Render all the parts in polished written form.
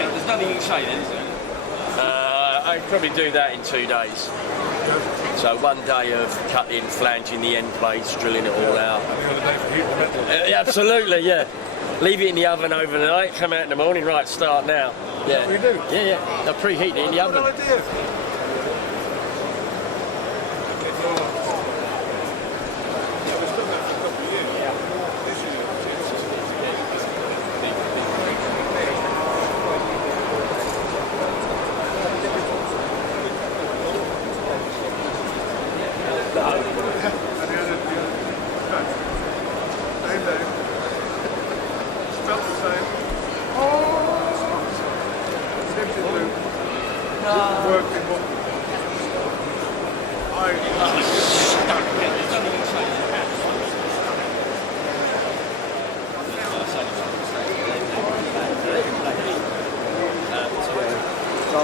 There's nothing you can say then, is there? I'd probably do that in 2 days. So 1 day of cutting, flanging the end plates, drilling it all out. Absolutely, yeah. Leave it in the oven overnight, come out in the morning, right, start now. Yeah. We do? Yeah. I'll preheat it in the oven. Good idea. So I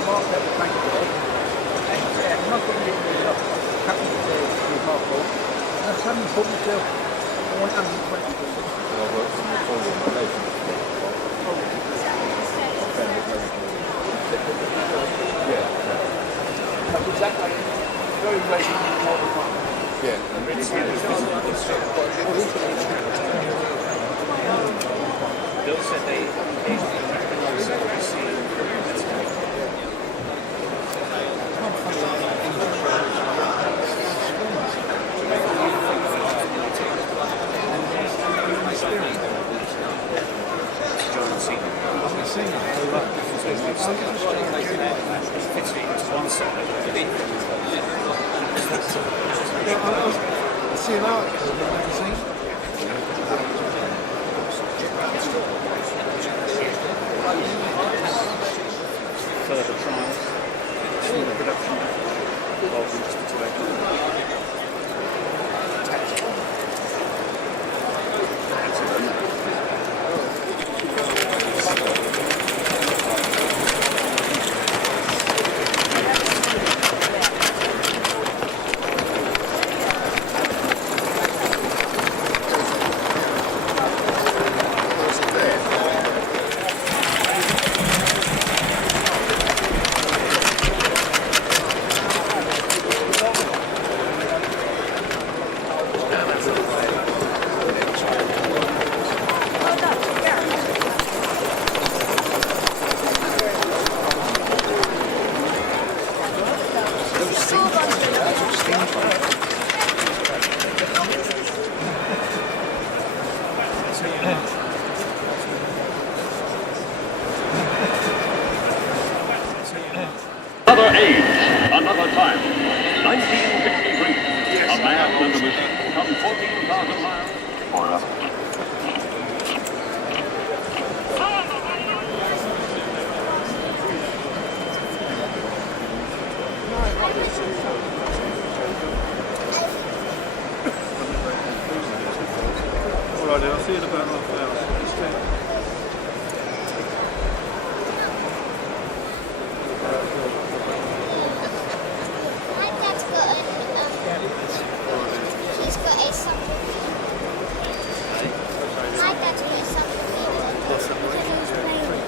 marked out the bank there, and I'm not getting it really up. A couple of days with my fault, and I suddenly thought myself, I want 120 percent. I worked in the forward my leg. Yeah. That's exactly very racing more than one. Yeah. Bill said they See you now. Magazine. further trials, smaller production, involving just the two Another age, another time. 1963. A man and a machine come 14,000 miles forever. All right, then. I'll see you in about half an hour. My dad's got he's got a submarine. My dad's got a submarine. What's that, boy? He was playing with it.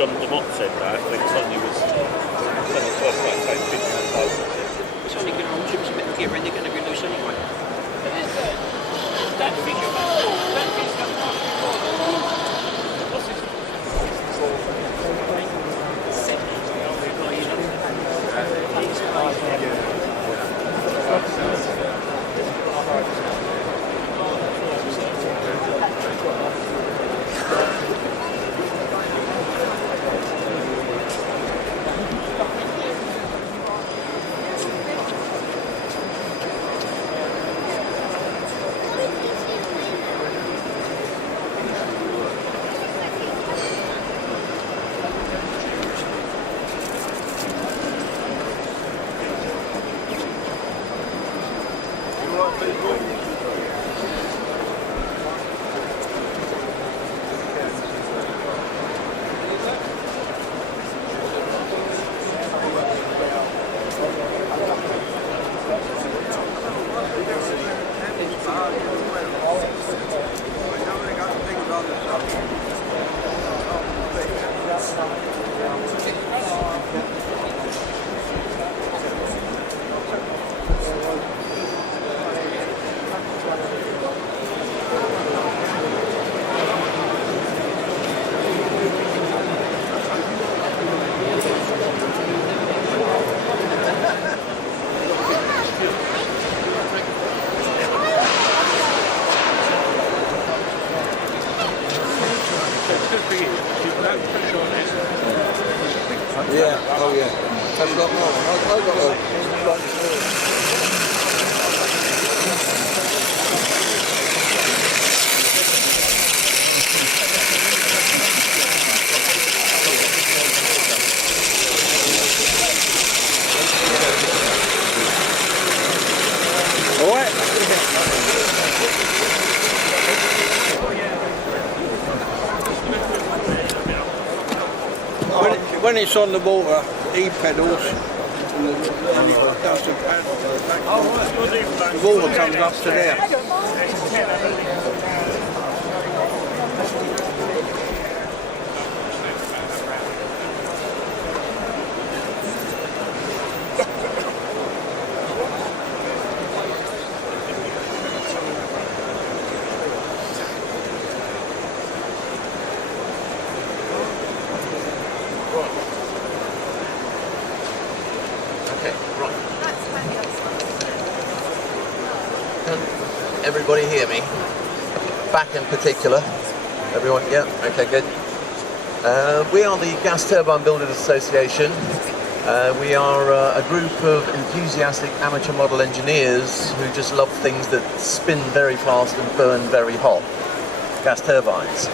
John Demott said that when Sonia was first like saying 50,000. It's only going to run chips a bit here and they're going to be loose anyway. Yeah, oh yeah. Have you got more? I've got a... All right. When it's on the water, he pedals and it does the paddle. The water comes up to there. Everybody hear me? Back in particular? Everyone? Yeah? Okay, good. We are the Gas Turbine Builders Association. We are a group of enthusiastic amateur model engineers who just love things that spin very fast and burn very hot. Gas turbines.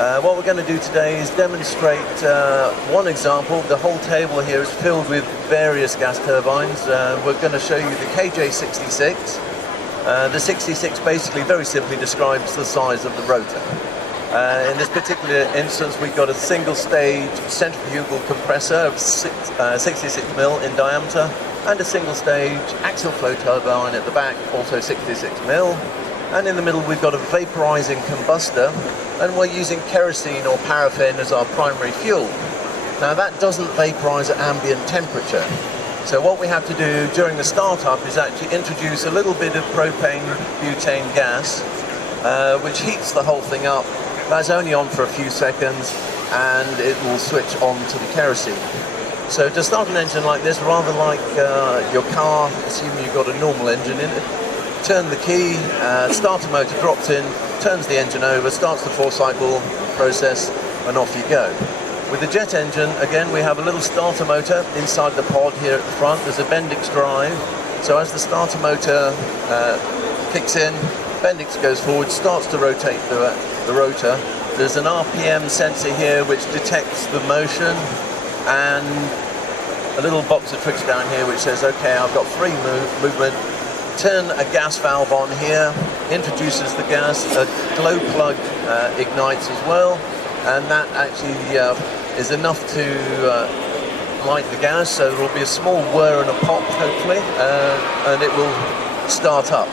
What we're going to do today is demonstrate one example. The whole table here is filled with various gas turbines. We're going to show you the KJ66. The 66 basically very simply describes the size of the rotor. In this particular instance, we've got a single stage centrifugal compressor of 66 mil in diameter, and a single stage axial flow turbine at the back, also 66 mil. And in the middle we've got a vaporizing combustor, and we're using kerosene or paraffin as our primary fuel. Now that doesn't vaporize at ambient temperature. So what we have to do during the startup is actually introduce a little bit of propane butane gas, which heats the whole thing up. That's only on for a few seconds, and it will switch on to the kerosene. So to start an engine like this, rather like your car, assuming you've got a normal engine in it, turn the key, starter motor drops in, turns the engine over, starts the 4-cycle process, and off you go. With the jet engine, again, we have a little starter motor inside the pod here at the front. There's a Bendix drive, so as the starter motor kicks in, Bendix goes forward, starts to rotate the rotor. There's an RPM sensor here which detects the motion, and a little box of tricks down here which says, okay, I've got free movement. Turn a gas valve on here, introduces the gas, a glow plug ignites as well, and that actually is enough to light the gas, so there will be a small whir and a pop hopefully, and it will start up.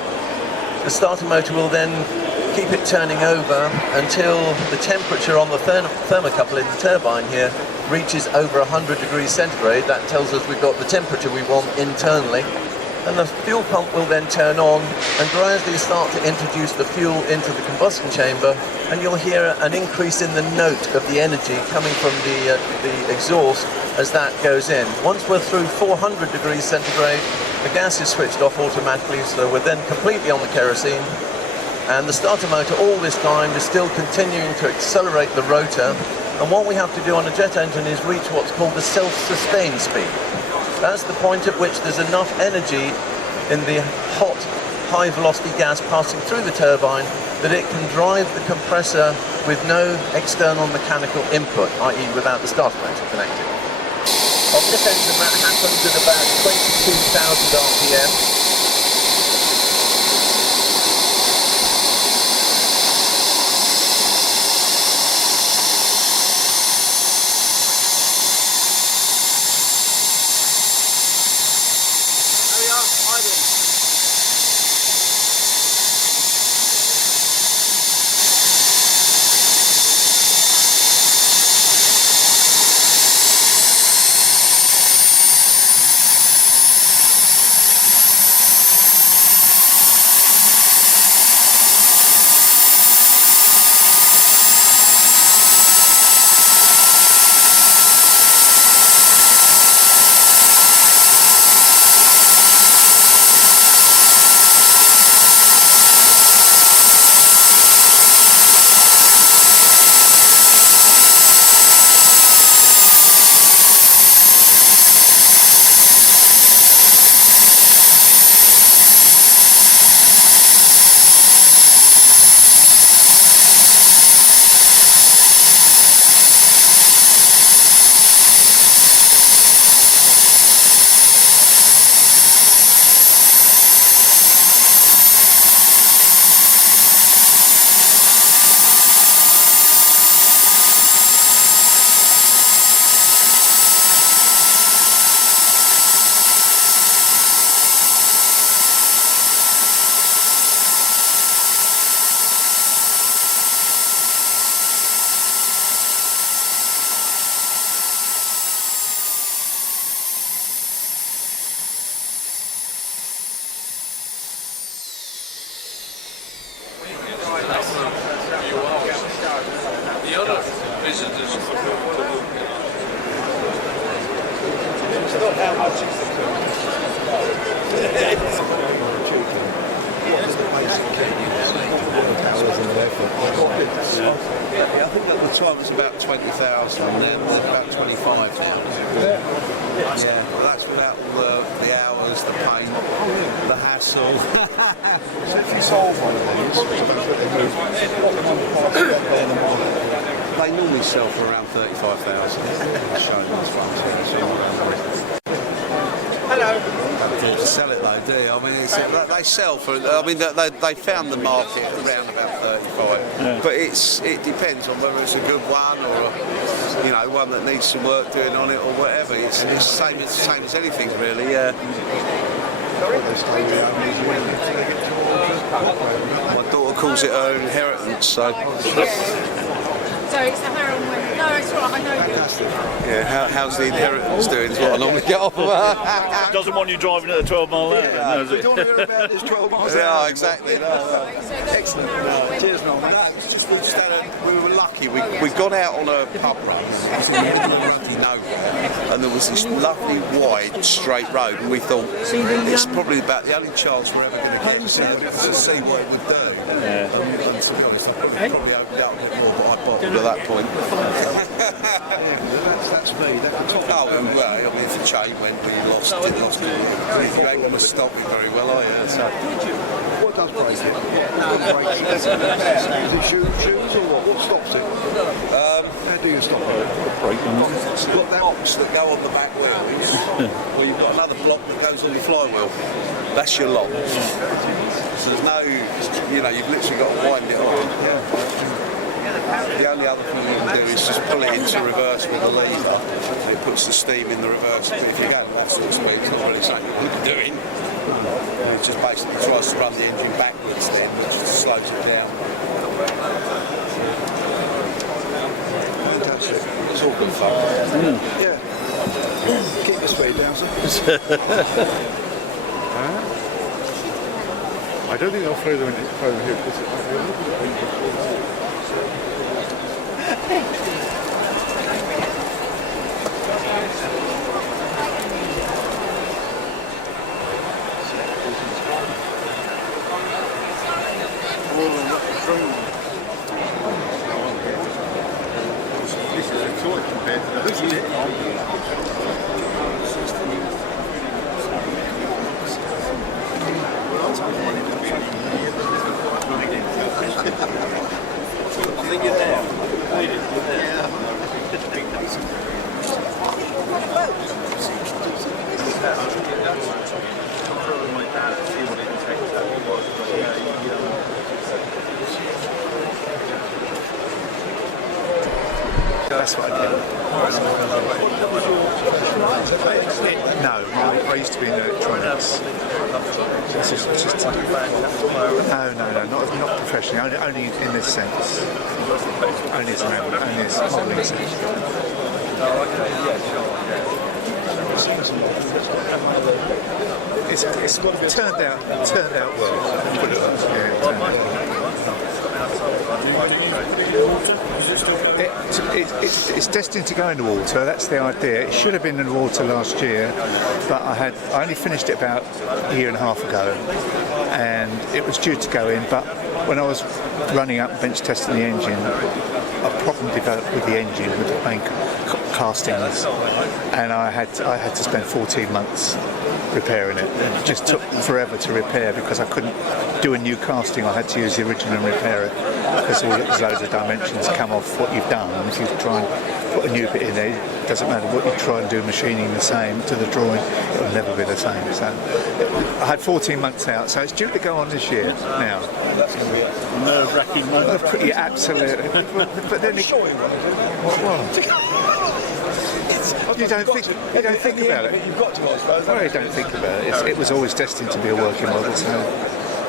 The starter motor will then keep it turning over until the temperature on the thermocouple in the turbine here reaches over 100 degrees centigrade. That tells us we've got the temperature we want internally. And the fuel pump will then turn on and gradually start to introduce the fuel into the combustion chamber, and you'll hear an increase in the note of the energy coming from the exhaust as that goes in. Once we're through 400 degrees centigrade, the gas is switched off automatically, so we're then completely on the kerosene, and the starter motor all this time is still continuing to accelerate the rotor, and what we have to do on a jet engine is reach what's called the self-sustained speed. That's the point at which there's enough energy in the hot, high-velocity gas passing through the turbine that it can drive the compressor with no external mechanical input, i.e. without the starter motor connected. On this engine that happens at about 22,000 RPM. I think at the time it was about 20,000, and then about 25 now. Yeah, well, that's without all the hours, the paint, the hassle. So if you solve one of these, they normally sell for around 35,000. I'll show you this one. Hello. To sell it though, do you? I mean, they sell for. I mean, they found the market around about 35, but it depends on whether it's a good one or one that needs some work doing on it or whatever. It's the same as anything really. Yeah. My daughter calls it her inheritance, so. So it's a Harold one. No, it's right, I know you. Yeah, how's the inheritance doing is what I normally get off of her. Doesn't want you driving at a 12 mile an hour, does it? Don't hear about this 12 miles an hour. Yeah, exactly. Excellent. Cheers, Norman. We were lucky. We got out on a pub run, and there was this lovely wide straight road, and we thought it's probably about the only chance we're ever going to get to see what it would do. And to be honest, I probably opened out a bit more, but I bottled at that point. That's me. Oh, well, I mean, if the chain went, we lost it. You ain't going to stop it very well, are you? So. What does break it? Is it shoes or what? What stops it? How do you stop it? You've got blocks that go on the back wheels, or you've got another block that goes on the flywheel. That's your lock. So there's no, you've literally got to wind it on. The only other thing you can do is just pull it into reverse with a lever, and it puts the steam in the reverse. But if you go at that sort of speed, it's not really something you can be doing. It just basically tries to run the engine backwards then, it just slows it down. Fantastic. It's all good fun. Yeah. Keep the speed down, sir. I don't think I'll throw them here because this is a toy compared to those. I think you're there. That's what I did. No, I used to be in electronics. No, not professionally. Only in this sense. Only as modelling sense. It's turned out well. It's destined to go in the water. That's the idea. It should have been in the water last year, but I only finished it about a year and a half ago, and it was due to go in. But when I was running up bench testing the engine, a problem developed with the engine, with the main castings, and I had to spend 14 months repairing it. It just took forever to repair because I couldn't do a new casting. I had to use the original and repair it because there's loads of dimensions come off what you've done. If you try and put a new bit in there, it doesn't matter what you try and do machining the same to the drawing, it will never be the same. So I had 14 months out, so it's due to go on this year now. That's going to be a nerve-wracking moment. Yeah, absolutely. But then you don't think about it. Well, you don't think about it. It was always destined to be a working model, so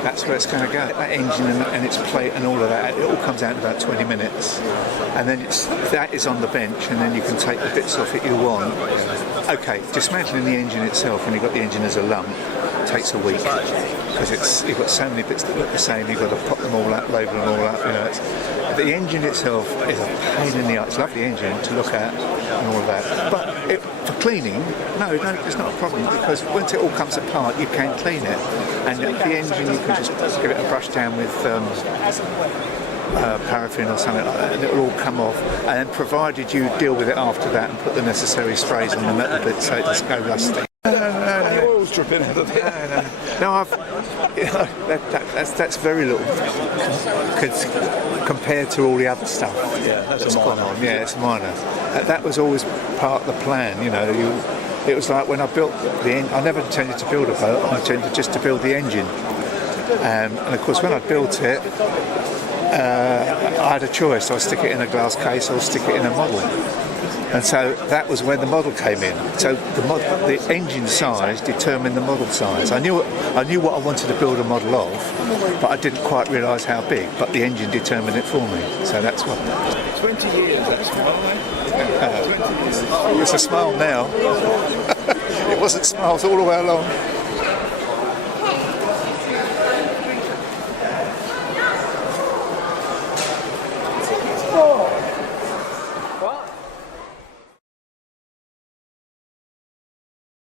that's where it's going to go. That engine and its plate and all of that, it all comes out in about 20 minutes. And then that is on the bench, and then you can take the bits off it you want. Okay, dismantling the engine itself, when you've got the engine as a lump, takes a week. Because you've got so many bits that look the same, you've got to pop them all out, label them all up, the engine itself is a pain in the eye. It's a lovely engine to look at and all of that. But for cleaning, no, it's not a problem because once it all comes apart, you can clean it. And the engine, you can just give it a brush down with paraffin or something like that, and it will all come off. And then provided you deal with it after that and put the necessary sprays on the metal bits so it doesn't go rusty. No. oil's dripping out of it. No, that's very little compared to all the other stuff that's gone on. Yeah, it's minor. That was always part of the plan, you know. It was like when I built I never intended to build a boat. I intended just to build the engine. And of course, when I built it, I had a choice. I'll stick it in a glass case or stick it in a model. And so that was when the model came in. So the engine size determined the model size. I knew what I wanted to build a model of, but I didn't quite realise how big. But the engine determined it for me. So that's what. 20 years, that's It's a smile now. It wasn't smiles all the way along.